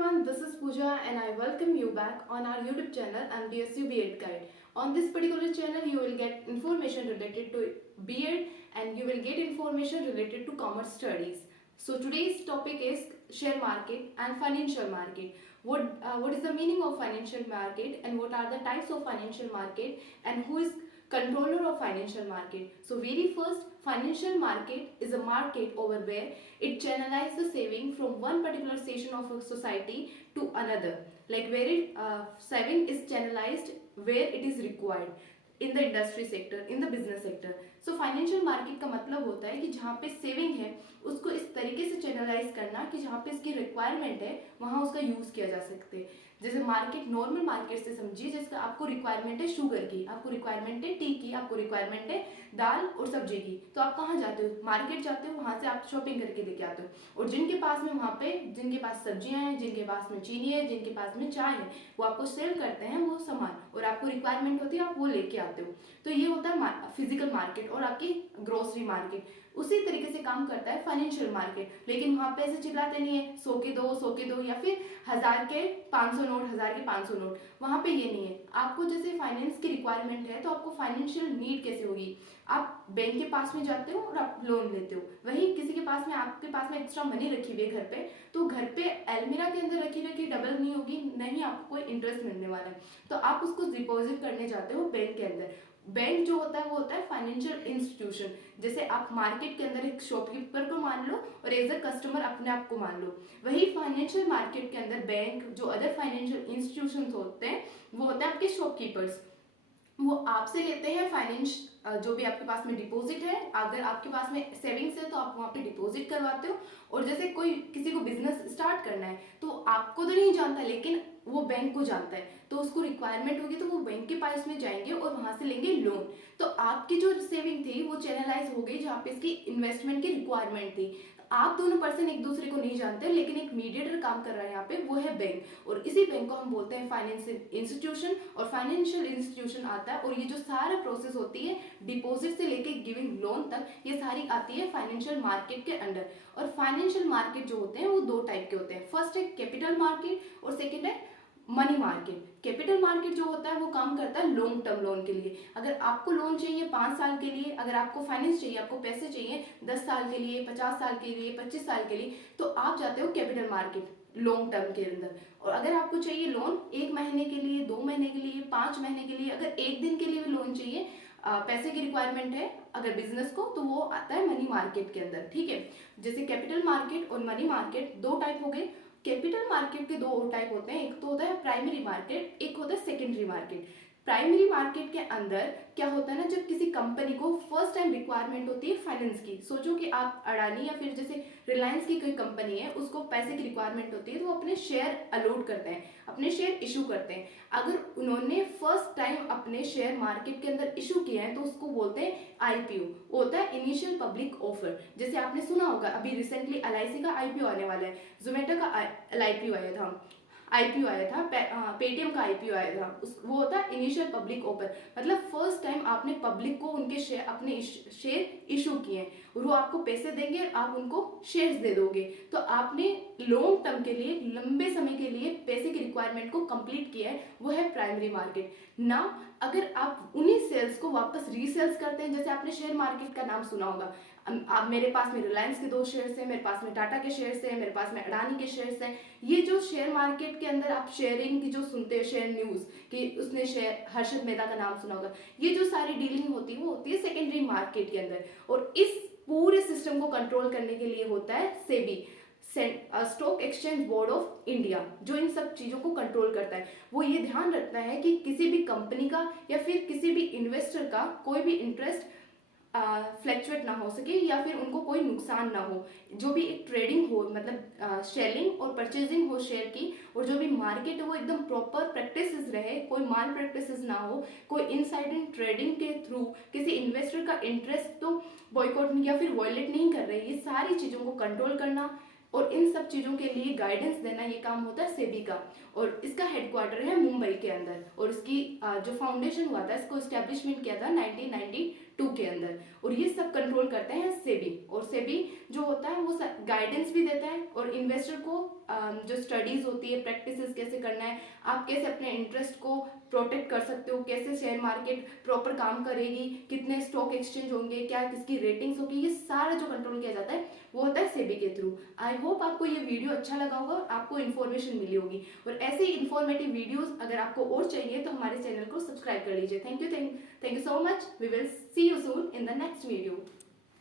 everyone, this is Pooja and I welcome you back on our YouTube channel MDSU B.Ed Guide. On this particular channel, you will get information related to B.Ed and you will get information related to commerce studies. So today's topic is share market and financial market. What is the meaning of financial market and what are the types of financial market and who is controller of financial market. So very first, financial market is a market over where it channelizes the saving from one particular section of a society to another, like where saving is channelized where it is required in the industry sector, in the business sector. So financial market का मतलब होता है कि जहाँ पे saving है उसको इस तरीके से चैनलाइज करना कि जहाँ पे इसकी रिक्वायरमेंट है वहाँ उसका यूज़ किया जा सकते। जैसे मार्केट, नॉर्मल मार्केट से समझिए, जिसका आपको रिक्वायरमेंट है शुगर की, आपको रिक्वायरमेंट है टी की, आपको रिक्वायरमेंट है दाल और सब्जी की, तो आप कहाँ जाते हो? मार्केट जाते हो, वहाँ से आप शॉपिंग करके लेके आते हो। और जिनके पास में वहाँ पे, जिनके पास सब्जियाँ हैं, जिनके पास में चीनी है, जिनके पास में चाय है, वो आपको सेल करते हैं वो सामान, और आपको रिक्वायरमेंट होती है, आप वो लेके आते हो। तो ये होता है फिजिकल मार्केट और आपकी ग्रोसरी मार्केट। उसी तरीके से काम करता है फाइनेंशियल मार्केट, लेकिन वहाँ पे ऐसे चिल्लाते नहीं है 100 के दो, 100 के दो, या फिर 1000 के 500 नोट, 1000 के 500 नोट। वहाँ पे ये नहीं है। आपको जैसे फाइनेंस की रिक्वायरमेंट है तो आपको फाइनेंशियल नीड कैसे होगी? आप बैंक के पास में जाते हो और आप लोन लेते हो। वहीं किसी के पास में, आपके पास में एक्स्ट्रा मनी रखी हुई है घर पे, तो घर पे अलमीरा के अंदर रखी रखी डबल नहीं होगी, नहीं आपको इंटरेस्ट मिलने वाला है, तो आप उसको डिपॉजिट करने जाते हो बैंक के अंदर। बैंक जो होता है वो होता है फाइनेंशियल इंस्टीट्यूशन। जैसे आप मार्केट के अंदर एक शॉपकीपर को मान लो और एज अ कस्टमर अपने आप को मान लो। वही फाइनेंशियल मार्केट के अंदर बैंक, जो अदर फाइनेंशियल इंस्टीट्यूशन होते हैं, वो होते हैं आपके शॉपकीपर्स। वो आपसे लेते हैं फाइनेंस, जो भी आपके पास में डिपॉजिट है, अगर आपके पास में सेविंग्स है तो आप वहाँ पे डिपॉजिट करवाते हो। और जैसे कोई किसी को बिजनेस स्टार्ट करना है तो आपको तो नहीं जानता, लेकिन वो बैंक को जानता है, तो उसको रिक्वायरमेंट होगी तो वो बैंक के पास में जाएंगे और वहां से लेंगे लोन। तो आपकी जो सेविंग थी वो चैनलाइज हो गई जहाँ पे इसकी इन्वेस्टमेंट की रिक्वायरमेंट थी। आप दोनों पर्सन एक दूसरे को नहीं जानते, लेकिन एक मीडिएटर काम कर रहा है यहाँ पे, वो है बैंक। और इसी बैंक को हम बोलते हैं फाइनेंशियल इंस्टीट्यूशन। और फाइनेंशियल इंस्टीट्यूशन आता है, और ये जो सारा प्रोसेस होती है डिपॉजिट से लेके गिविंग लोन तक, ये सारी आती है फाइनेंशियल मार्केट के अंडर। और फाइनेंशियल मार्केट जो होते हैं वो दो टाइप के होते हैं। फर्स्ट है कैपिटल मार्केट और सेकेंड है मनी मार्केट। कैपिटल मार्केट जो होता है वो काम करता है लॉन्ग टर्म लोन के लिए। अगर आपको लोन चाहिए 5 साल के लिए, अगर आपको फाइनेंस चाहिए, आपको पैसे चाहिए 10 साल के लिए, 50 साल के लिए, 25 साल के लिए, तो आप जाते हो कैपिटल मार्केट लॉन्ग टर्म के अंदर। और अगर आपको चाहिए लोन 1 महीने के लिए, 2 महीने के लिए, 5 महीने के लिए, अगर 1 दिन के लिए भी लोन चाहिए, पैसे की रिक्वायरमेंट है अगर बिजनेस को, तो वो आता है मनी मार्केट के अंदर। ठीक है, जैसे कैपिटल मार्केट और मनी मार्केट दो टाइप हो गए। कैपिटल मार्केट के दो टाइप होते हैं, एक तो होता है प्राइमरी मार्केट, एक होता है सेकेंडरी मार्केट। प्राइमरी मार्केट के अंदर क्या होता है ना, जब किसी कंपनी को फर्स्ट टाइम रिक्वायरमेंट होती है फाइनेंस की, सोचो कि आप अडानी या फिर जैसे रिलायंस की कोई कंपनी है, उसको पैसे की रिक्वायरमेंट होती है, तो वो अपने शेयर अलॉट करते हैं, अपने शेयर इशू करते हैं। अगर उन्होंने फर्स्ट टाइम अपने शेयर मार्केट के अंदर इशू किए हैं तो उसको बोलते हैं आईपीओ, होता है इनिशियल पब्लिक ऑफर। जैसे आपने सुना होगा अभी रिसेंटली एलआईसी का आईपीओ आने वाला है, जोमेटो का आईपीओ आया था, पेटीएम का आईपीओ आया था, वो होता है इनिशियल पब्लिक ऑफर। मतलब फर्स्ट टाइम आपने पब्लिक को उनके शेयर, अपने शेयर इशू किए, और वो आपको पैसे देंगे, आप उनको शेयर्स दे दोगे। तो आपने लॉन्ग टर्म के लिए, लंबे समय के लिए पैसे की रिक्वायरमेंट को कंप्लीट किया है, वो है प्राइमरी मार्केट। नाउ अगर आप उन्हीं सेल्स को वापस रीसेल्स करते हैं, जैसे आपने शेयर मार्केट का नाम सुना होगा, आप, मेरे पास में रिलायंस के 2 शेयर्स हैं, मेरे पास में टाटा के शेयर्स हैं, मेरे पास में अडानी के शेयर्स हैं। ये जो शेयर मार्केट के अंदर आप शेयरिंग की जो सुनते हैं, शेयर न्यूज कि उसने शेयर, हर्षद मेहता का नाम सुना होगा, ये जो सारी डीलिंग होती है वो होती है सेकेंडरी मार्केट के अंदर। और इस पूरे सिस्टम को कंट्रोल करने के लिए होता है SEBI, stock exchange board of India, जो इन सब चीजों को कंट्रोल करता है। वो ये ध्यान रखता है कि किसी भी कंपनी का या फिर किसी भी इन्वेस्टर का कोई भी इंटरेस्ट फ्लैक्चुएट ना हो सके, या फिर उनको कोई नुकसान ना हो। जो भी एक ट्रेडिंग हो, मतलब सेलिंग और परचेजिंग हो शेयर की, और जो भी मार्केट है वो एकदम प्रॉपर प्रैक्टिसेस रहे, कोई माल प्रैक्टिसेस ना हो, कोई इनसाइड ट्रेडिंग के थ्रू किसी इन्वेस्टर का इंटरेस्ट तो बॉयकॉट या फिर वॉयलेट नहीं कर रहे। ये सारी चीज़ों को कंट्रोल करना और इन सब चीज़ों के लिए गाइडेंस देना ये काम होता है सेबी का। और इसका हेडक्वार्टर है मुंबई के अंदर, और इसकी जो फाउंडेशन हुआ था, इसको इस्टेब्लिशमेंट किया था 1992 के अंदर। और ये सब कंट्रोल करते हैं सेबी। और सेबी जो होता है वो गाइडेंस भी देता है, और इन्वेस्टर को जो स्टडीज होती है, प्रैक्टिसेस कैसे करना है, आप कैसे अपने इंटरेस्ट को प्रोटेक्ट कर सकते हो, कैसे शेयर मार्केट प्रॉपर काम करेगी, कितने स्टॉक एक्सचेंज होंगे, क्या किसकी रेटिंग्स होगी, ये सारा जो कंट्रोल किया जाता है वो होता है सेबी के थ्रू। आई होप आपको ये वीडियो अच्छा लगा होगा और आपको इन्फॉर्मेशन मिली होगी। और ऐसे ही इन्फॉर्मेटिव वीडियोस अगर आपको और चाहिए तो हमारे चैनल को सब्सक्राइब कर लीजिए। Thank you so much. We will see you soon in the next video.